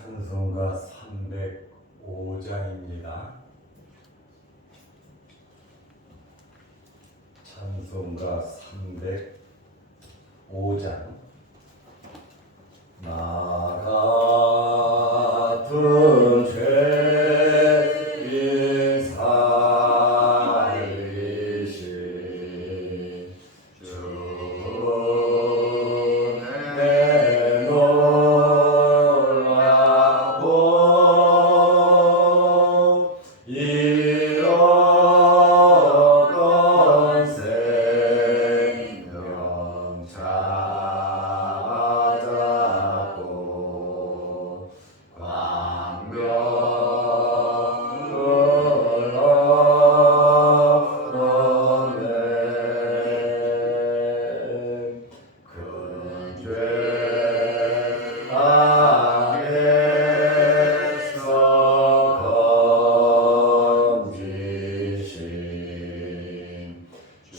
찬송가 305장입니다. 찬송가 305장. 나 같은 죄인 살리신 주 내 놀라고 잃어간 생명 찾았고 광명을 얻었네. 큰 죄 땅에서 건지신 주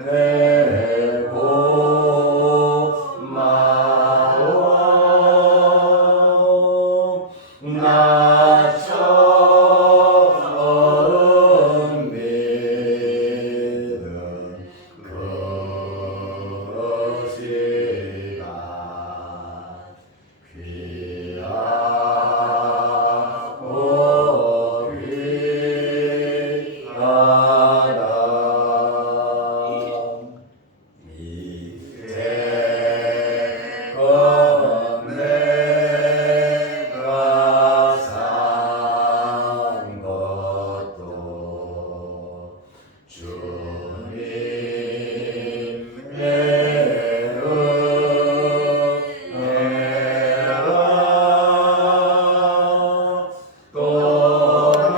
내 고마움 나처럼 믿음 것이다. 귀하고 귀하다. 이제껏 내가 산 것도 주님의 은혜라. 또 나를 장차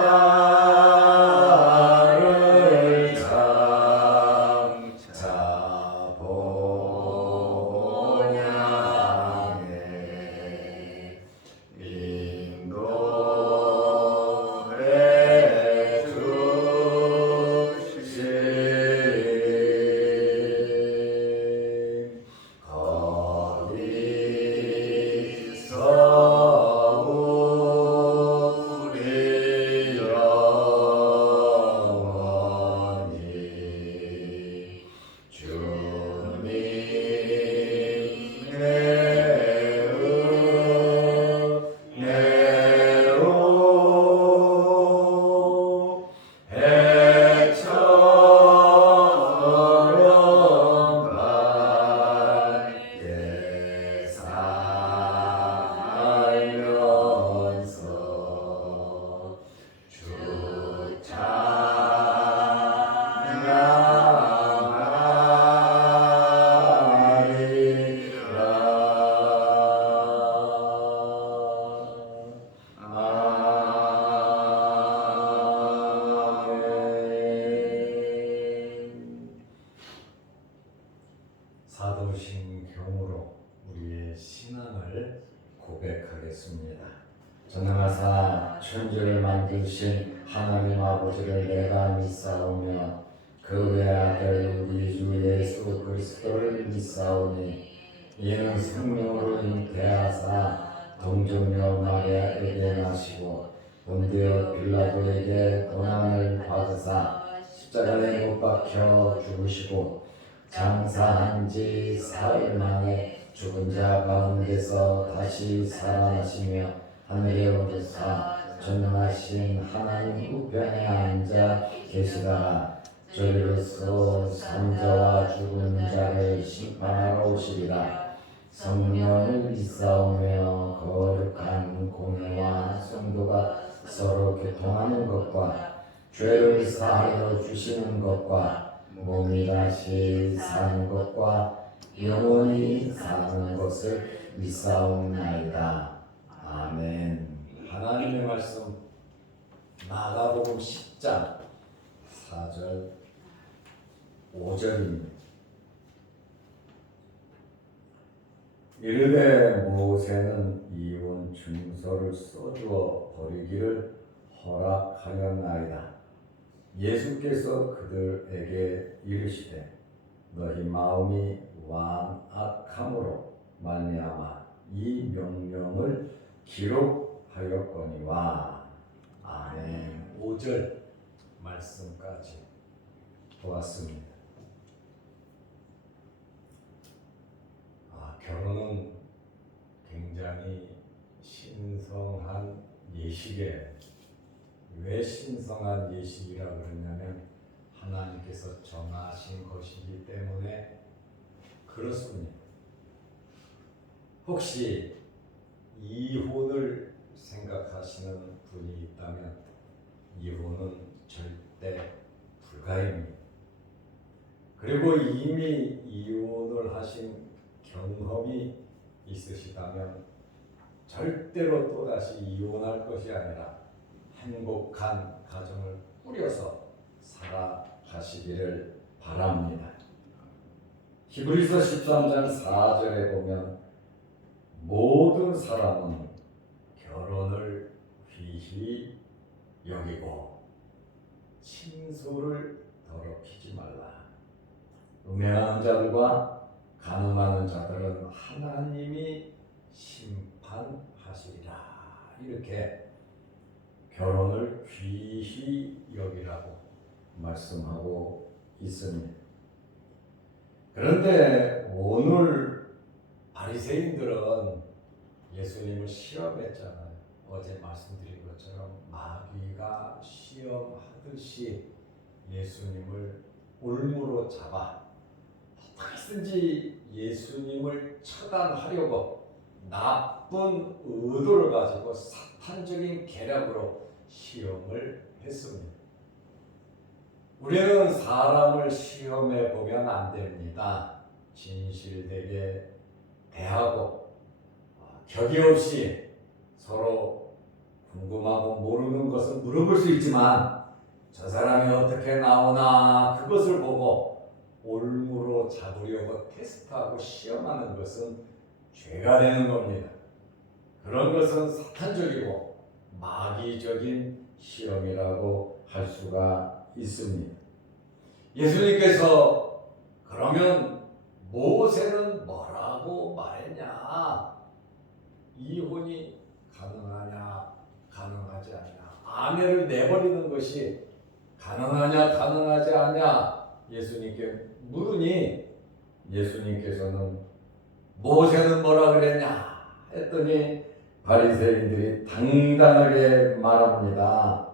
본향에 인도해 주시니 거기서 우리 영원히 주님의 은혜로 해처럼 밝게 살면서 주 사도신경으로 우리의 신앙을 고백하겠습니다. 전능하사 천지를 만드신 하나님 아버지를 내가 믿사오며 그 외아들 우리 주 예수 그리스도를 믿사오니 이는 성령으로 잉태하사 동정녀 마리아에게 나시고 본디오 빌라도에게 고난을 받으사 십자가에 못 박혀 죽으시고 장사한 지 사흘 만에 죽은 자 가운데서 다시 살아나시며 하늘에 오르사 전능하신 하나님 우편에 앉아 계시다가 저리로서 산자와 죽은 자를 심판하러 오시리라. 성령을 믿사오며 거룩한 공회와 성도가 서로 교통하는 것과 죄를 사하여 주시는 것과 몸이 다시 사는 것과 영원히 사는 것을 믿사옵나이다. 아멘. 하나님의 말씀 마가복음 10장 4절 5절입니다. 이르되 모세는 이혼 증서를 써주어 버리기를 허락하였나이다. 예수께서 그들에게 이르시되 너희 마음이 완악함으로 말미암아 이 명령을 기록하였거니와. 아멘. 5절 말씀까지 보았습니다. 결혼은 굉장히 신성한 예식이에요. 왜 신성한 예식이라 그러냐면 하나님께서 정하신 것이기 때문에 그렇습니다. 혹시 이혼을 생각하시는 분이 있다면 이혼은 절대 불가입니다. 그리고 이미 이혼을 하신 경험이 있으시다면 절대로 또다시 이혼할 것이 아니라 행복한 가정을 꾸려서 살아가시기를 바랍니다. 히브리서 13장 4절에 보면 모든 사람은 결혼을 귀히 여기고 친소를 더럽히지 말라. 음행하는 자들과 간음하는 자들은 하나님이 심판하시리라. 이렇게 결혼을 귀히 여기라고 말씀하고 있습니다. 그런데 오늘 바리새인들은 예수님을 시험했잖아요. 어제 말씀드린 것처럼 마귀가 시험하듯이 예수님을 올무로 잡아 어떻게든지 예수님을 처단하려고 나쁜 의도를 가지고 사탄적인 계략으로 시험을 했습니다. 우리는 사람을 시험해 보면 안 됩니다. 진실되게 대하고 격이 없이 서로 궁금하고 모르는 것을 물어볼 수 있지만 저 사람이 어떻게 나오나 그것을 보고 올무로 잡으려고 테스트하고 시험하는 것은 죄가 되는 겁니다. 그런 것은 사탄적이고 마귀적인 시험이라고 할 수가 있습니다. 예수님께서 그러면 모세는 뭐라고 말했냐? 이혼이 가능하냐 가능하지 않냐, 아내를 내버리는 것이 가능하냐 가능하지 않냐 예수님께 물으니 예수님께서는 모세는 뭐라 그랬냐 했더니 바리새인들이 당당하게 말합니다.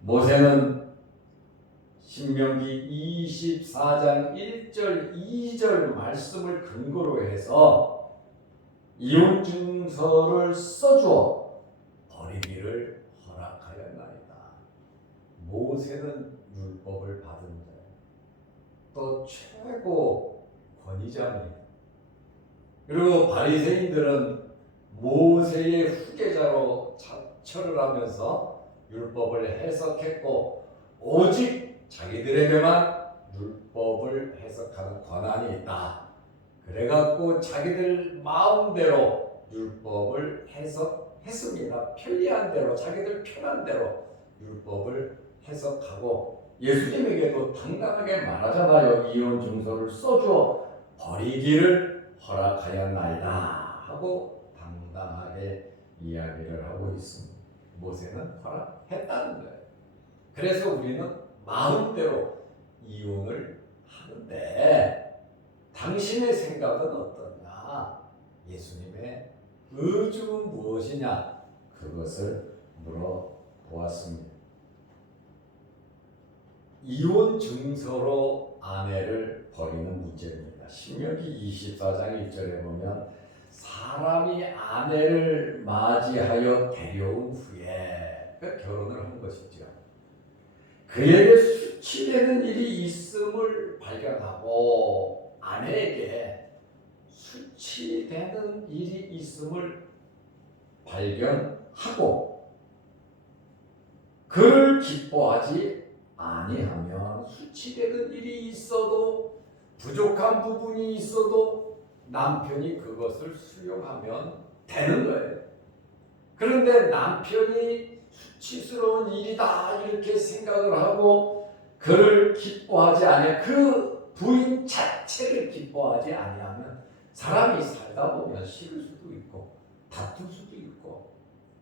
모세는 신명기 24장 1절 2절 말씀을 근거로 해서 이혼 증서를 써주어 버리기를 허락하였나이다. 모세는 율법을 받은 자, 또 최고 권위자입니다. 그리고 바리새인들은 모세의 후계자로 자처를 하면서 율법을 해석했고 오직 자기들에게만 율법을 해석하는 권한이 있다. 그래갖고 자기들 마음대로 율법을 해석했습니다. 편리한 대로, 자기들 편한 대로 율법을 해석하고 예수님에게도 당당하게 말하잖아요. 이혼 증서를 써줘 버리기를 허락하였나이다 하고 당당하게 이야기를 하고 있습니다. 모세는 허락했다는 거예요. 그래서 우리는 마음대로 이혼을 하는데 당신의 생각은 어떠냐? 예수님의 의중은 무엇이냐? 그것을 물어보았습니다. 이혼 증서로 아내를 버리는 문제입니다. 신명기 24장 1절에 보면 사람이 아내를 맞이하여 데려온 후에 결혼을 한 것이죠. 그에게 수치되는 일이 있음을 발견하고 아내에게 수치되는 일이 있음을 발견하고 그를 기뻐하지 아니하면 수치되는 일이 있어도 부족한 부분이 있어도 남편이 그것을 수용하면 되는 거예요. 그런데 남편이 수치스러운 일이다 이렇게 생각을 하고 그를 기뻐하지 아니하면 그 부인 자체를 기뻐하지 아니하면 사람이 살다 살다 보면 싫을 수도 있고 다툴 수도 있고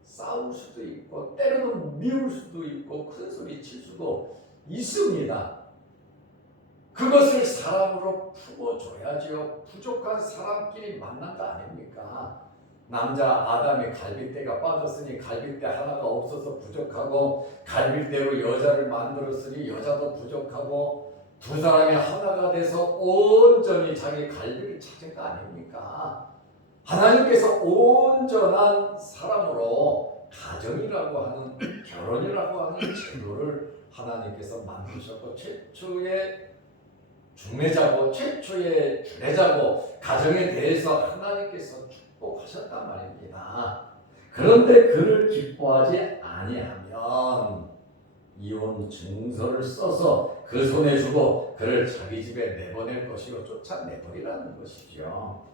싸울 수도 있고 때로는 미울 수도 있고 큰 소리 칠 수도 있습니다. 그것을 사랑으로 품어줘야지요. 부족한 사람끼리 만난 거 아닙니까? 남자 아담이 갈빗대가 빠졌으니 갈빗대 하나가 없어서 부족하고 갈빗대로 여자를 만들었으니 여자도 부족하고 두 사람이 하나가 돼서 온전히 자기 갈비를 찾은 거 아닙니까? 하나님께서 온전한 사람으로 가정이라고 하는 결혼이라고 하는 제도를 하나님께서 만드셨고 최초의 중매자고 최초의 주례자고 가정에 대해서 하나님께서 축복하셨단 말입니다. 그런데 그를 기뻐하지 아니하면 이혼 증서를 써서 그 손에 주고 그를 자기 집에 내보낼 것이고 쫓아내버리라는 것이죠.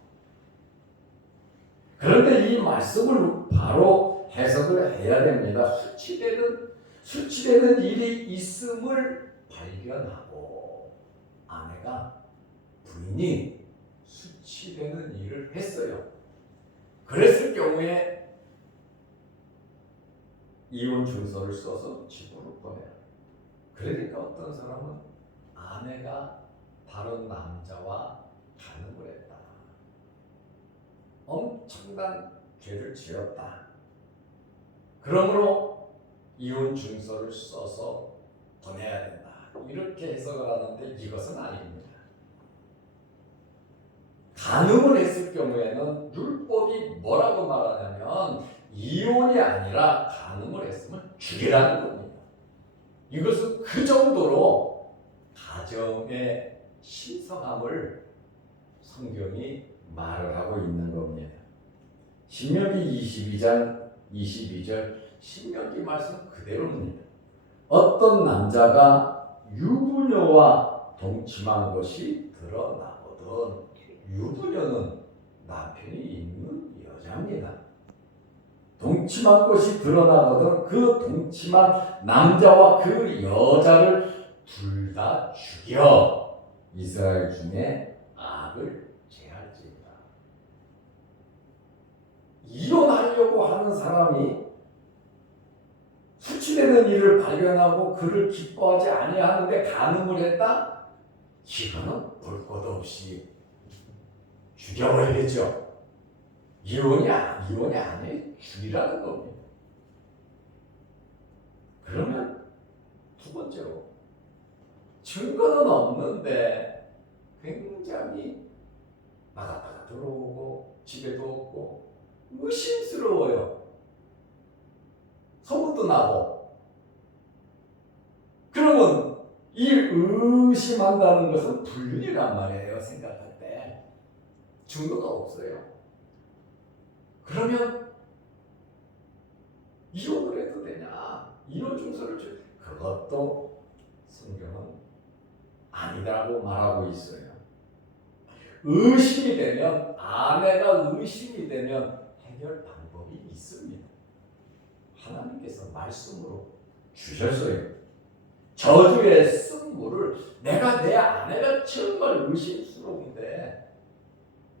그런데 이 말씀을 바로 해석을 해야 됩니다. 수치되는 일이 있음을 발견하고 부인이 수치되는 일을 했어요. 그랬을 경우에 이혼 증서를 써서 집으로 보내요. 그러니까 어떤 사람은 아내가 다른 남자와 간음을 했다. 엄청난 죄를 지었다. 그러므로 이혼 증서를 써서 보내야 된다. 이렇게 해석을 하는데 이것은 아닙니다. 간음을 했을 경우에는 율법이 뭐라고 말하냐면 이혼이 아니라 간음을 했으면 죽이라는 겁니다. 이것은 그 정도로 가정의 신성함을 성경이 말을 하고 있는 겁니다. 신명기 22장 22절 신명기 말씀 그대로입니다. 어떤 남자가 유부녀와 동침한 것이 드러나거든. 유부녀는 남편이 있는 여자입니다. 동침한 것이 드러나거든 그 동침한 남자와 그 여자를 둘 다 죽여 이스라엘 중에 악을 제할지니라. 이혼하려고 하는 사람이 수치되는 일을 발견하고 그를 기뻐하지 아니하는데 간음을 했다? 이거는 볼 것 없이 죽여버리겠죠. 이혼이 아니 죽이라는 겁니다. 그러면 두 번째로 증거는 없는데 굉장히 나갔다가 들어오고 집에도 없고 의심스러워요. 소문도 나고. 그러면 이 의심한다는 것은 불륜이란 말이에요. 생각할 때 증거가 없어요. 그러면 이혼을 해도 되냐? 이혼 증서를 줘. 그것도 성경은 아니라고 말하고 있어요. 의심이 되면 아내가 의심이 되면 해결 방법이 있습니다. 하나님께서 말씀으로 주셨어요. 저주의 쓴물을 내가 내 아내가 정말 의심스러운데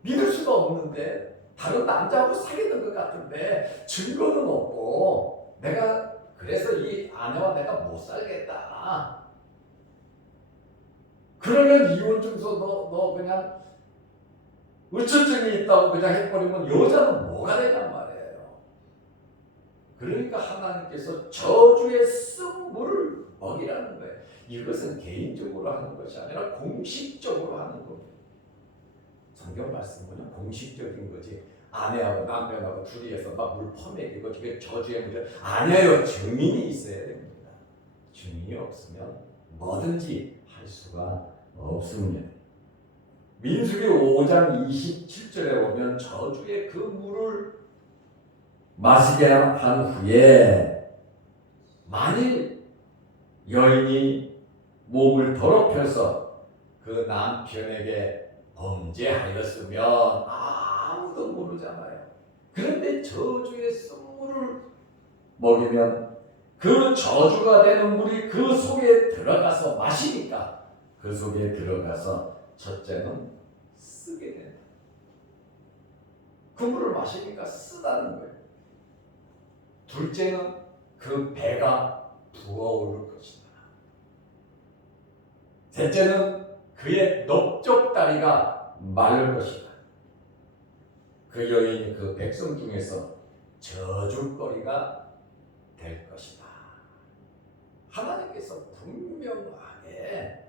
믿을 수가 없는데 다른 남자하고 사귀는 것 같은데 증거는 없고 내가 그래서 이 아내와 내가 못 살겠다. 그러면 이혼 증서 너 그냥 의처증이 있다고 그냥 해버리면 여자는 뭐가 되냔 말이에요. 그러니까 하나님께서 저주의 쓴물을 먹이라는 거예요. 이것은 개인적으로 하는 것이 아니라 공식적으로 하는 겁니다. 성경 말씀은 공식적인 거지. 아내하고 남편하고 둘이서 막 물 퍼먹이고 그게 저주의 문제 아니에요. 증인이 있어야 됩니다. 증인이 없으면 뭐든지 할 수가 없습니다. 민수기 5장 27절에 보면 저주의 그 물을 마시게 한 후에 만일 여인이 몸을 더럽혀서 그 남편에게 범죄하였으면 아무도 모르잖아요. 그런데 저주의 쓴물을 먹이면 그 저주가 되는 물이 그 속에 들어가서 마시니까 그 속에 들어가서 첫째는 쓰게 된다. 그 물을 마시니까 쓰다는 거예요. 둘째는 그 배가 부어오를 것이다. 셋째는 그의 넓적다리가 마를 것이다. 그 여인이 그 백성 중에서 저줄거리가 될 것이다. 하나님께서 분명하게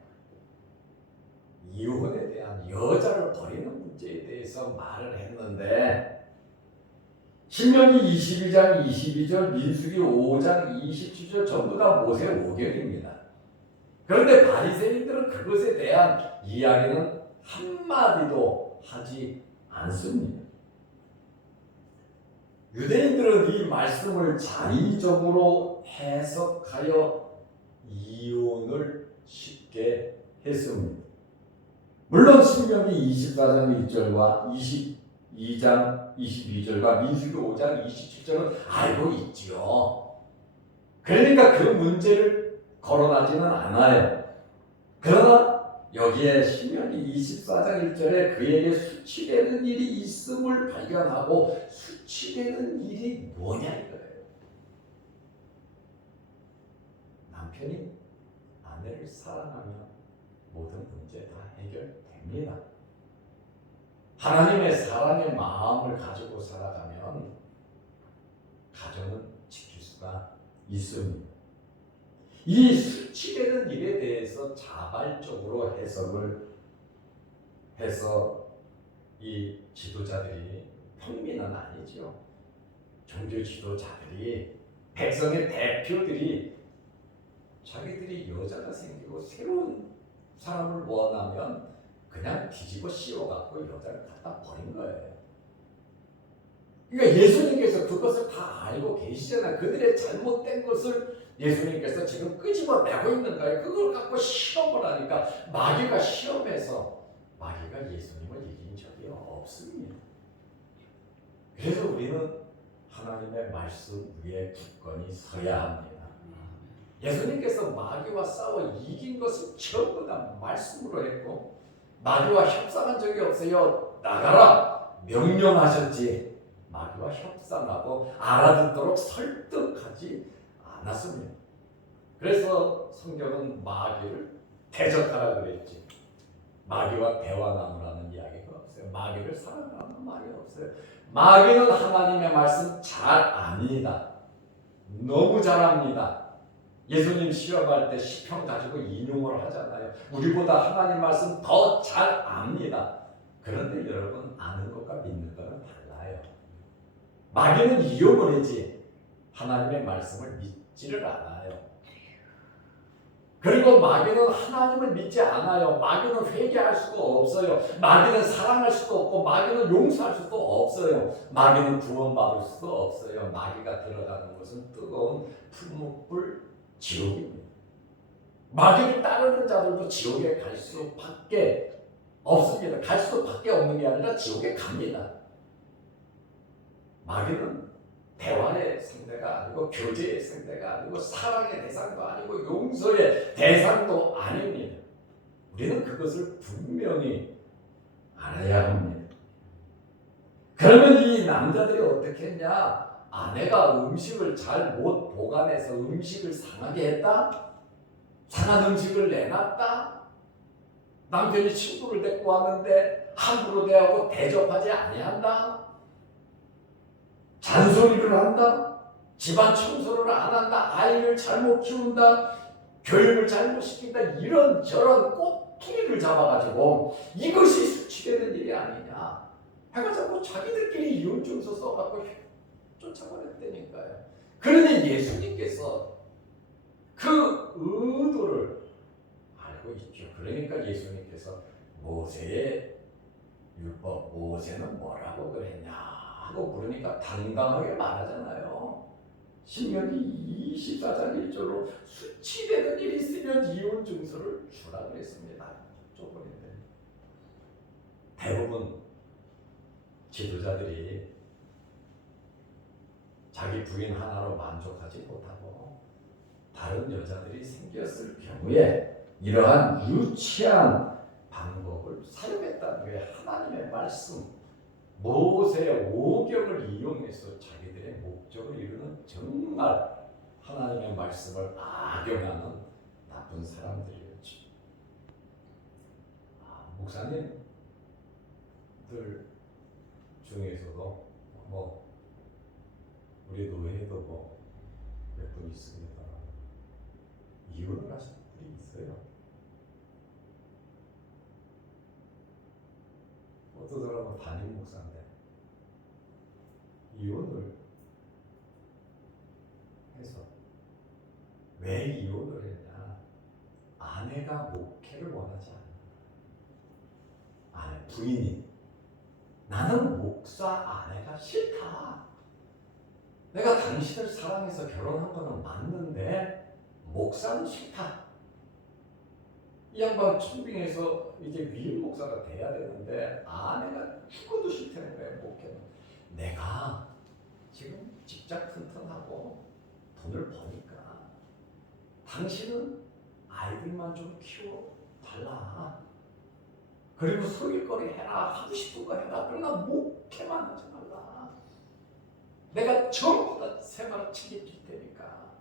이혼에 대한 여자를 버리는 문제에 대해서 말을 했는데 신명기 22장 22절, 민수기 5장 27절 전부 다 모세 오경입니다. 그런데 바리새인들은 그것에 대한 이야기는 한마디도 하지 않습니다. 유대인들은 이 말씀을 자의적으로 해석하여 이혼을 쉽게 했습니다. 물론 신명기 24장 1절과 22장 22절과 민수기 5장 27절은 알고 있지요. 그러니까 그 문제를 거론하지는 않아요. 그러나 여기에 신명기 24장 1절에 그에게 수치되는 일이 있음을 발견하고 수치되는 일이 뭐냐 이거예요. 남편이 아내를 사랑하면 모든 문제 다 해결됩니다. 하나님의 사랑의 마음을 가지고 살아가면 가정은 지킬 수가 있습니다. 이 수치되는 일에 대해서 자발적으로 해석을 해서 이 지도자들이 평민은 아니죠. 종교 지도자들이 백성의 대표들이 자기들이 여자가 생기고 새로운 사람을 원하면 그냥 뒤집어 씌워갖고 여자를 갖다 버린 거예요. 그러니까 예수님께서 그것을 다 알고 계시잖아요. 그들의 잘못된 것을 예수님께서 지금 끄집어내고 있는 거예요. 그걸 갖고 시험을 하니까 마귀가 시험해서 마귀가 예수님을 이긴 적이 없습니다. 그래서 우리는 하나님의 말씀 위에 굳건히 서야 합니다. 예수님께서 마귀와 싸워 이긴 것은 전부 다 말씀으로 했고 마귀와 협상한 적이 없어요. 나가라 명령하셨지 마귀와 협상하고 알아듣도록 설득하지 않았습니다. 그래서 성경은 마귀를 대적하라 그랬지. 마귀와 대화 나누라는 이야기가 없어요. 마귀를 사랑하라는 말이 없어요. 마귀는 하나님의 말씀 잘 압니다. 너무 잘 압니다. 예수님 시험할 때 시편 가지고 인용을 하잖아요. 우리보다 하나님 말씀 더 잘 압니다. 그런데 여러분 아는 것과 믿는 것은 달라요. 마귀는 이용을 하나님의 말씀을 믿지를 않아요. 그리고 마귀는 하나님을 믿지 않아요. 마귀는 회개할 수가 없어요. 마귀는 사랑할 수도 없고 마귀는 용서할 수도 없어요. 마귀는 구원받을 수도 없어요. 마귀가 들어가는 것은 뜨거운 풀무불 지옥입니다. 마귀를 따르는 자들도 지옥에 갈 수밖에 없습니다. 갈 수밖에 없는 게 아니라 지옥에 갑니다. 마귀는 대화의 상대가 아니고 교제의 상대가 아니고 사랑의 대상도 아니고 용서의 대상도 아닙니다. 우리는 그것을 분명히 알아야 합니다. 그러면 이 남자들이 어떻게 했냐? 아내가 음식을 잘 못 보관해서 음식을 상하게 했다? 상한 음식을 내놨다? 남편이 친구를 데리고 왔는데 함부로 대하고 대접하지 아니한다? 잔소리를 한다? 집안 청소를 안 한다? 아이를 잘못 키운다? 교육을 잘못 시킨다? 이런저런 꼬투리를 잡아가지고 이것이 수치되는 일이 아니냐 해가지고 자기들끼리 이혼증서 써갖고 쫓아버렸다니까요. 그러니 예수님께서 그 의도를 알고 있죠. 그러니까 예수님께서 모세의 율법, 모세는 뭐라고 그랬냐 하고 물으니까 당당하게 말하잖아요. 신명기 24장 1절로 수치되는 일이 있으면 이혼 증서를 주라 그랬습니다. 조건인데 대부분 지도자들이 자기 부인 하나로 만족하지 못하고 다른 여자들이 생겼을 경우에 이러한 유치한 방법을 사용했다는 게 하나님의 말씀 모세의 오경을 이용해서 자기들의 목적을 이루는 정말 하나님의 말씀을 악용하는 나쁜 사람들이었죠. 목사님들 중에서도 뭐 우리 노예도 뭐 몇 분 있습니다. 이혼을 하신 분들이 있어요. 어떤 사람은 담임 목사인데 이혼을 해서 왜 이혼을 했냐? 아내가 목회를 원하지 않아. 아내 부인이 나는 목사 아내가 싫다. 내가 당신을 사랑해서 결혼한 거는 맞는데 목사는 싫다. 이 양반 청빙해서 이제 위임 목사가 돼야 되는데 아내가 죽어도 싫다는 거야. 목회는 내가 지금 직장 튼튼하고 돈을 버니까 당신은 아이들만 좀 키워달라. 그리고 소일거리 해라. 하고 싶은 거 해라. 그러나 목회만 하지 말라. 내가 전부 다 생활을 책임질 테니까.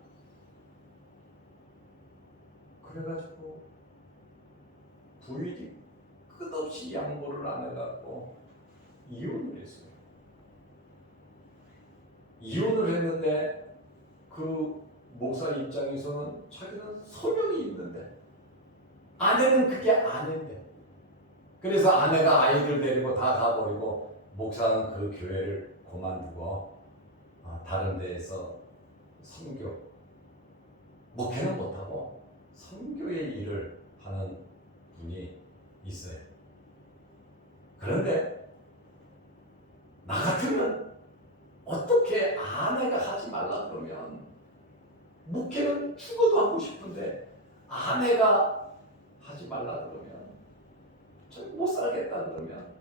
그래가지고 부인이 끝없이 양보를 안 해갖고 이혼을 했어요. 이혼을 했는데 그 목사 입장에서는 자기는 소명이 있는데 아내는 그게 아닌데, 그래서 아내가 아이들 데리고 다 가버리고 목사는 그 교회를 그만두고 다른 데에서 선교, 목회는 못하고 선교의 일을 하는 분이 있어요. 그런데 나 같으면 어떻게 아내가 하지 말라 그러면, 목회는 죽어도 하고 싶은데 아내가 하지 말라 그러면, 저 못 살겠다 그러면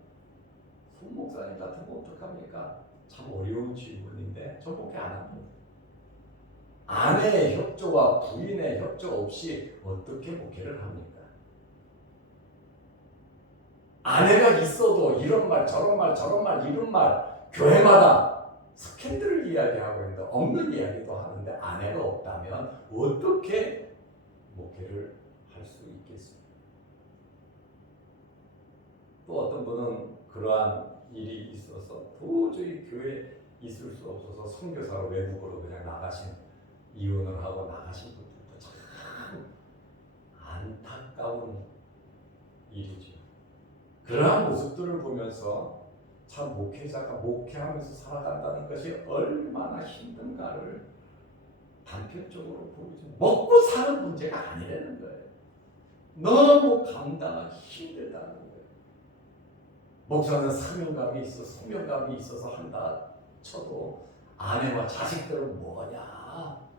손 목사님 같은 거 어떡합니까? 참 어려운 질문인데 저 목회 안 합니다. 아내의 협조와 부인의 협조 없이 어떻게 목회를 합니까? 아내가 있어도 이런 말 저런 말 저런 말 이런 말 교회마다 스캔들을 이야기하고 있는데 없는 이야기도 하는데 아내가 없다면 어떻게 목회를 할 수 있겠습니까? 또 어떤 분은 그러한 일이 있어서 도저히 교회에 있을 수 없어서 선교사로 외국으로 그냥 나가신, 이혼을 하고 나가신 분들도 참 안타까운 일이죠. 그러한 모습들을 보면서 참 목회자가 목회하면서 살아간다는 것이 얼마나 힘든가를 단편적으로 보이죠. 먹고 사는 문제가 아니라는 거예요. 너무 감당하기 힘들다는 거예요. 목사는 사명감이 있어 소명감이 있어서 한다 쳐도 아내와 자식들은 뭐냐?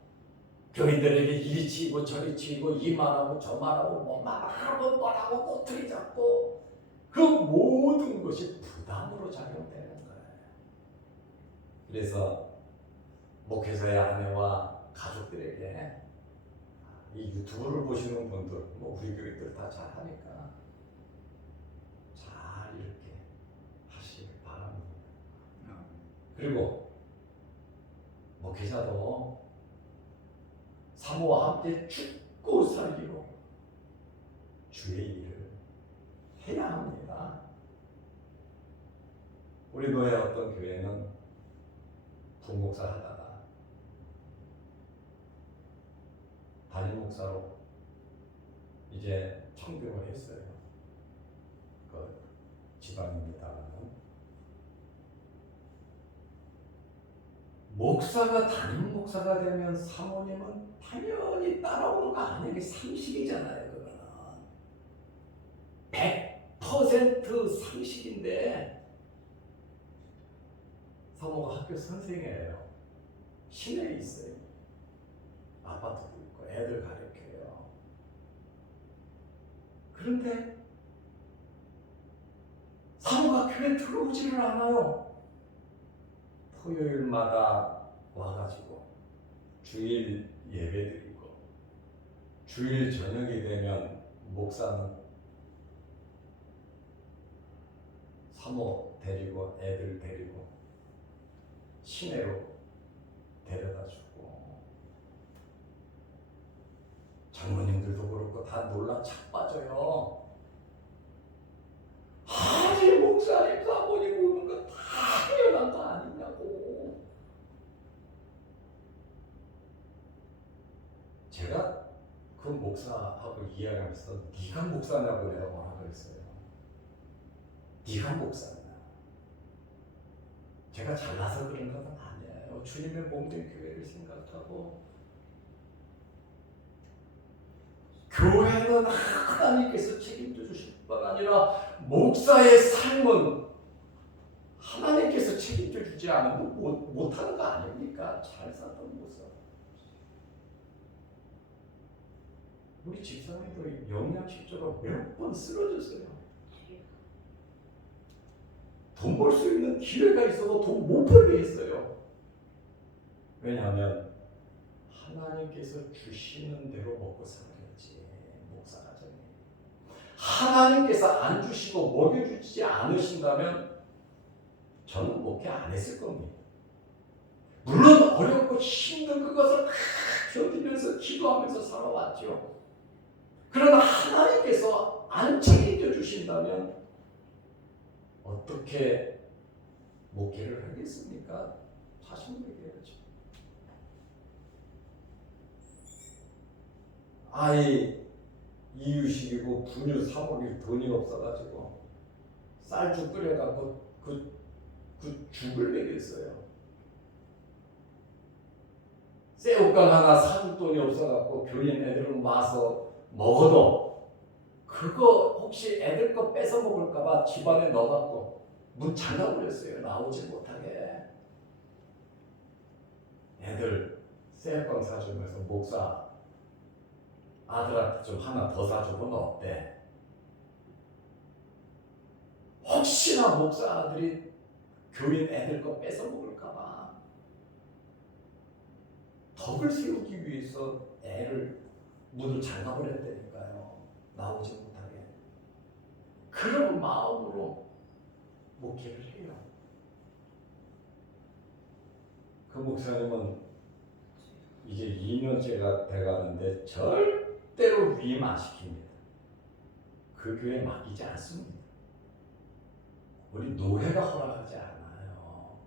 교인들에게 이리 치고 저리 치고 이 말하고 저 말하고 뭐 말하고 뭐라고 꼬투리 잡고 그 모든 것이 부담으로 작용되는 거예요. 그래서 목회자의 아내와 가족들에게, 이 유튜브를 보시는 분들, 뭐 우리 교회들 다 잘하니까 잘 이렇게 하시길 바랍니다. 그리고 목회자도 사모와 함께 죽고 살기로 주의 일을 해야 합니다. 우리 노예 어떤 교회는 부목사 하다가 담임 목사로 이제 청빙을 했어요. 그 지방입니다만 목사가 담임 목사가 되면 사모님은 당연히 따라오는 거 아니에요. 이게 상식이잖아요. 그거는 100% 상식인데, 사모가 학교 선생이에요. 시내에 있어요. 아파트도 있고 애들 가르쳐요. 그런데 사모가 교회 들어오지를 않아요. 토요일마다 와가지고 주일 예배드리고, 주일 저녁이 되면 목사는 사모 데리고 애들 데리고 시내로 데려다주고 장모님들도 그렇고 다 놀라 자빠져요. 아니 목사님 사모님 오는 거 다 당연한 거 아니냐고. 제가 그 목사하고 이야기하면서 네가 목사냐고 내가 뭐라 그랬어요. 네가 목사냐. 제가 잘나서 그런 건 아니에요. 주님의 몸된 교회를 생각하고 교회는 하나님께서 책임져 주실 뿐 아니라 목사의 삶은 하나님께서 책임져 주지 않으면 못하는 거 아닙니까? 잘 살던 목사. 우리 집사님도 영양실조로 몇 번 쓰러졌어요. 돈 벌 수 있는 기회가 있어도 돈 못 벌게 했어요. 왜냐하면 하나님께서 주시는 대로 먹고 살아야지. 목사 가정이 하나님께서 안 주시고 먹여주지 않으신다면 저는 목회 안 했을 겁니다. 물론 어렵고 힘든 그것을 견디면서 기도하면서 살아왔죠. 그러나 하나님께서 안 책임져 주신다면 어떻게 목회를 하겠습니까? 자신 얘기해야죠. 아이 이유식이고 분유 사 먹일 돈이 없어가지고 쌀죽 끓여갖고 그 죽을 먹였어요. 새우깡 하나 사줄 돈이 없어갖고 교인 애들은 와서 먹어도 그거 혹시 애들 거 뺏어 먹을까봐 집안에 넣어갖고 문 잠가버렸어요. 나오지 못하게. 애들 새우깡 사주면서 목사 아들한테 좀 하나 더 사주면 어때? 혹시나 목사 아들이 교인 애들 거 뺏어 먹을까봐 덕을 세우기 위해서 애를 문을 잠가버렸다니까요. 나오지 못하게. 그런 마음으로 목회를 해요. 그 목사님은 이제 2년째가 돼가는데 절대로 위임 안 시킵니다. 그 교회 맡기지 않습니다. 우리 노회가 허락하지 않아요.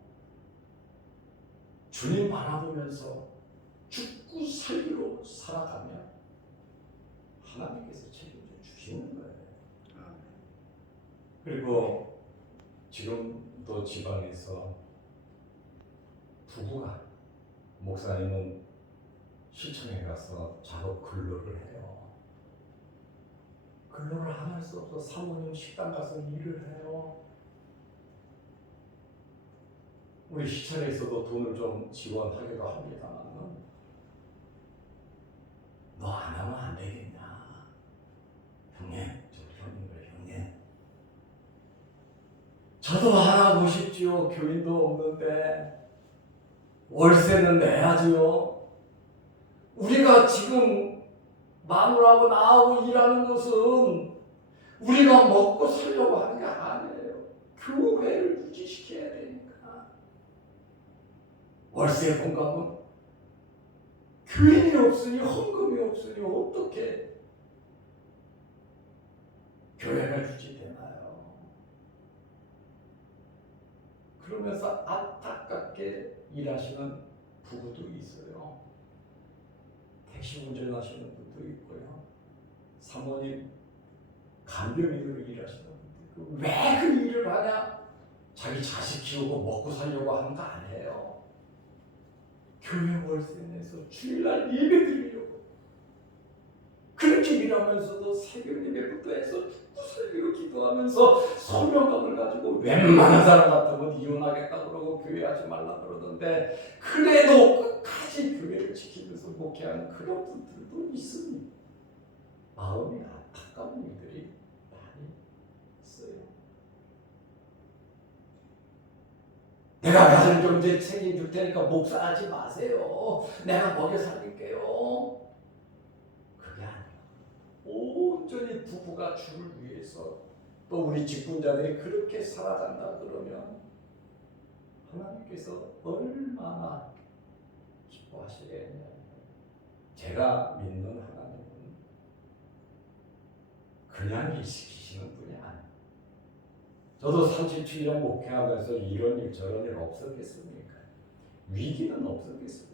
주님 바라보면서 죽고 살기로 살아가면 하나님께서 책임져 주시는 거예요. 그리고 지금도 지방에서 부부가 목사님은 시청에 가서 작업 근로를 해요. 근로를 안 할 수 없어 사모님 식당 가서 일을 해요. 우리 시청에서도 돈을 좀 지원하기도 합니다만 너 안 하면 안 되겠냐. 형님, 저 형님 그래 형님. 저도 하나 보십시오. 교인도 없는데 월세는 내야지요. 우리가 지금 마누라하고 나하고 일하는 것은 우리가 먹고 살려고 하는 게 아니에요. 교회를 유지시켜야 되니까. 월세 공감은 교인이 없으니 헌금이 없으니 어떻게 교회가 유지되나요? 그러면서 안타깝게 일하시는 부부도 있어요. 택시 운전하시는 분도 있고요. 사모님 간병인으로 일하시는 분도 있고. 왜 그 일을 하냐? 자기 자식 키우고 먹고 살려고 하는 거 아니에요. 교회 월세 내서 주일날 예배 드리려고. 그렇게 일하면서도 새벽 예배부터 해서 죽고 살기로 기도하면서 소명감을 가지고 웬만한 사람 같으면 이혼하겠다 그러고 교회 하지 말라 그러던데 그래도 끝까지 교회를 지키면서 목회하는 그런 분들도 있습니다. 마음이 안타까운 일들이 많이 있어요. 내가 가정 경제 책임질 테니까 목사하지 마세요. 내가 먹여 살릴게요. 그게 아니라 온전히 부부가 주를 위해서 또 우리 직분자들이 그렇게 살아간다 그러면 하나님께서 얼마나 기뻐하시겠냐. 제가 믿는 하나님은 그냥 일시키시는 분이 아니에요. 저도 37년 목회하면서 이런 일 저런 일 없었겠습니까? 위기는 없었겠습니까?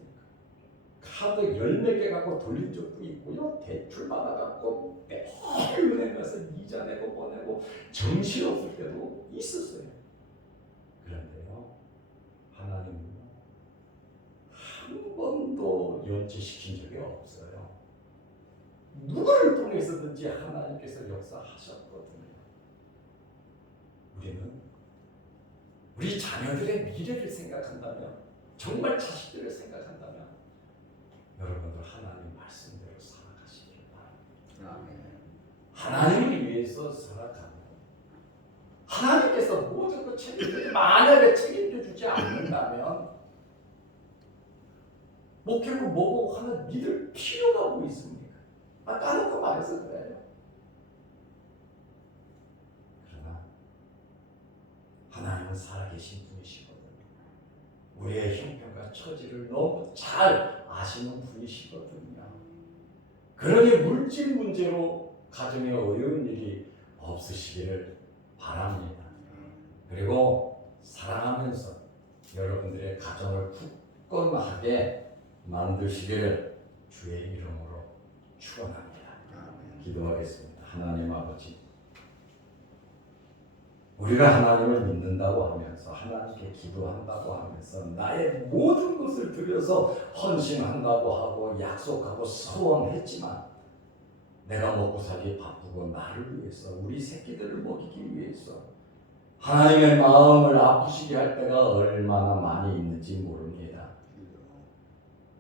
카드 10몇 개 갖고 돌린 적도 있고요. 대출 받아갖고 매일 은행 가서 이자 내고 보내고 정신없을 때도 있었어요. 그런데요, 하나님은 한 번도 연체시킨 적이 없어요. 누구를 통해서든지 하나님께서 역사하셨거든요. 우리는 우리 자녀들의 미래를 생각한다면, 정말 자식들을 생각한다면 여러분들 하나님 말씀대로 살아가시길 바랍니다. 하나님을 위해서 살아가는, 하나님께서 모든 것 책임져, 만약에 책임져 주지 않는다면 목회고 뭐고 하는 믿을 필요가 뭐 있습니까? 까놓고 말해서 그래요. 그러나 하나님은 살아계신 분이시거든요. 우리의 형편과 처지를 너무 잘 아시는 분이시거든요. 그러니 물질 문제로 가정에 어려운 일이 없으시기를 바랍니다. 그리고 사랑하면서 여러분들의 가정을 굳건하게 만드시기를 주의 이름으로 축원합니다. 기도하겠습니다. 하나님 아버지, 우리가 하나님을 믿는다고 하면서, 하나님께 기도한다고 하면서 나의 모든 것을 들여서 헌신한다고 하고 약속하고 서원했지만, 내가 먹고 살기 바쁘고 나를 위해서, 우리 새끼들을 먹이기 위해서 하나님의 마음을 아프시게 할 때가 얼마나 많이 있는지 모릅니다.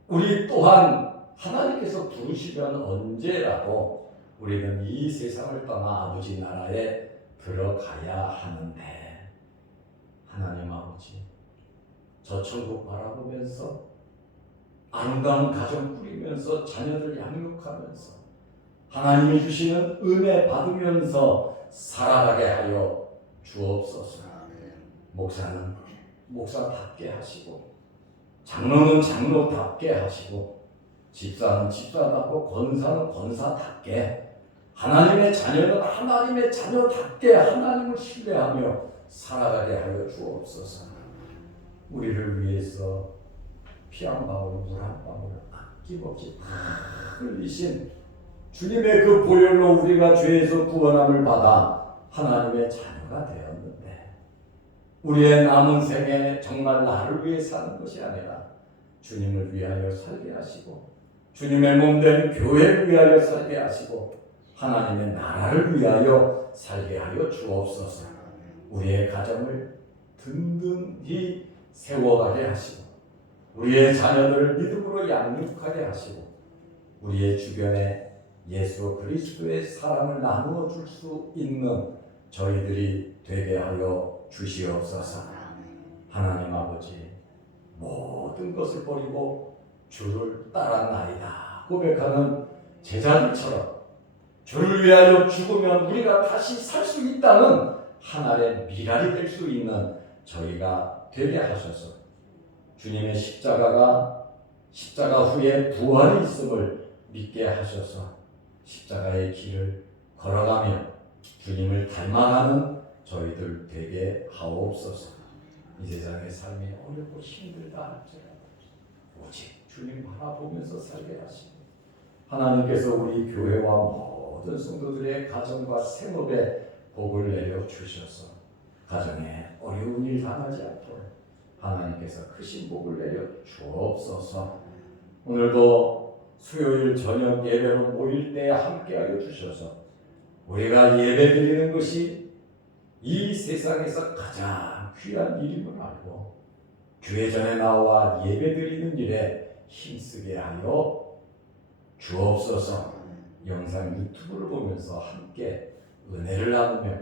우리 또한 하나님께서 부르시면 언제라도 우리는 이 세상을 떠나 아버지 나라에 들어가야 하는데, 하나님 아버지, 저 천국 바라보면서 아름다운 가정 꾸리면서 자녀들 양육하면서 하나님이 주시는 은혜 받으면서 살아가게 하여 주옵소서. 목사는 목사답게 하시고, 장로는 장로답게 하시고, 집사는 집사답고, 권사는 권사답게, 하나님의 자녀는 하나님의 자녀답게 하나님을 신뢰하며 살아가게 하여 주옵소서. 우리를 위해서 피 한 방울, 물 한 방울 아낌없이 다 흘리신 주님의 그 보혈로 우리가 죄에서 구원함을 받아 하나님의 자녀가 되었는데, 우리의 남은 생에 정말 나를 위해 사는 것이 아니라 주님을 위하여 살게 하시고, 주님의 몸된 교회를 위하여 살게 하시고, 하나님의 나라를 위하여 살게 하여 주옵소서. 우리의 가정을 든든히 세워가게 하시고, 우리의 자녀들을 믿음으로 양육하게 하시고, 우리의 주변에 예수 그리스도의 사랑을 나누어 줄 수 있는 저희들이 되게 하여 주시옵소서. 하나님 아버지, 모든 것을 버리고 주를 따랐나이다 고백하는 제자들처럼 주를 위하여 죽으면 우리가 다시 살 수 있다는 하나의 미랄이 될 수 있는 저희가 되게 하셔서, 주님의 십자가 후에 부활이 있음을 믿게 하셔서 십자가의 길을 걸어가며 주님을 닮아가는 저희들 되게 하옵소서. 이 세상의 삶이 어렵고 힘들다 할지라도 오직 주님 바라보면서 살게 하시고, 하나님께서 우리 교회와 모든 성도들의 가정과 생업에 복을 내려 주셔서 가정에 어려운 일 당하지 않도록 하나님께서 크신 복을 내려 주옵소서. 오늘도 수요일 저녁 예배로 모일 때 함께하여 주셔서 우리가 예배 드리는 것이 이 세상에서 가장 귀한 일임을 알고 교회 전에 나와 예배 드리는 일에 힘쓰게 하여 주옵소서. 영상 유튜브를 보면서 함께 은혜를 나누며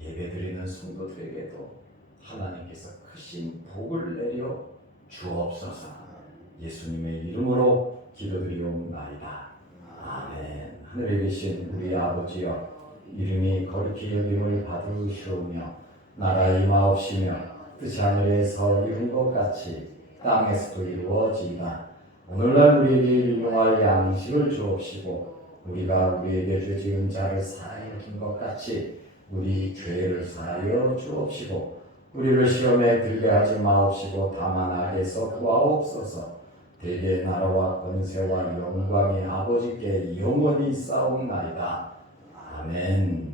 예배 드리는 성도들에게도 하나님께서 크신 복을 내려 주옵소서. 예수님의 이름으로 기도드리옵나이다. 아멘. 하늘에 계신 우리 아버지여, 이름이 거룩히 여김을 받으시오며 나라 임하옵시며 뜻이 하늘에서 이룬 것 같이 땅에서도 이루어지이다. 오늘날 우리에게 일용할 양식을 주옵시고 우리가 우리에게 죄 지은 자를 사하여 준 것 같이 우리 죄를 사하여 주옵시고 우리를 시험에 들게 하지 마옵시고 다만 악에서 구하옵소서. 대개 나라와 권세와 영광이 아버지께 영원히 싸움나이다. 아멘.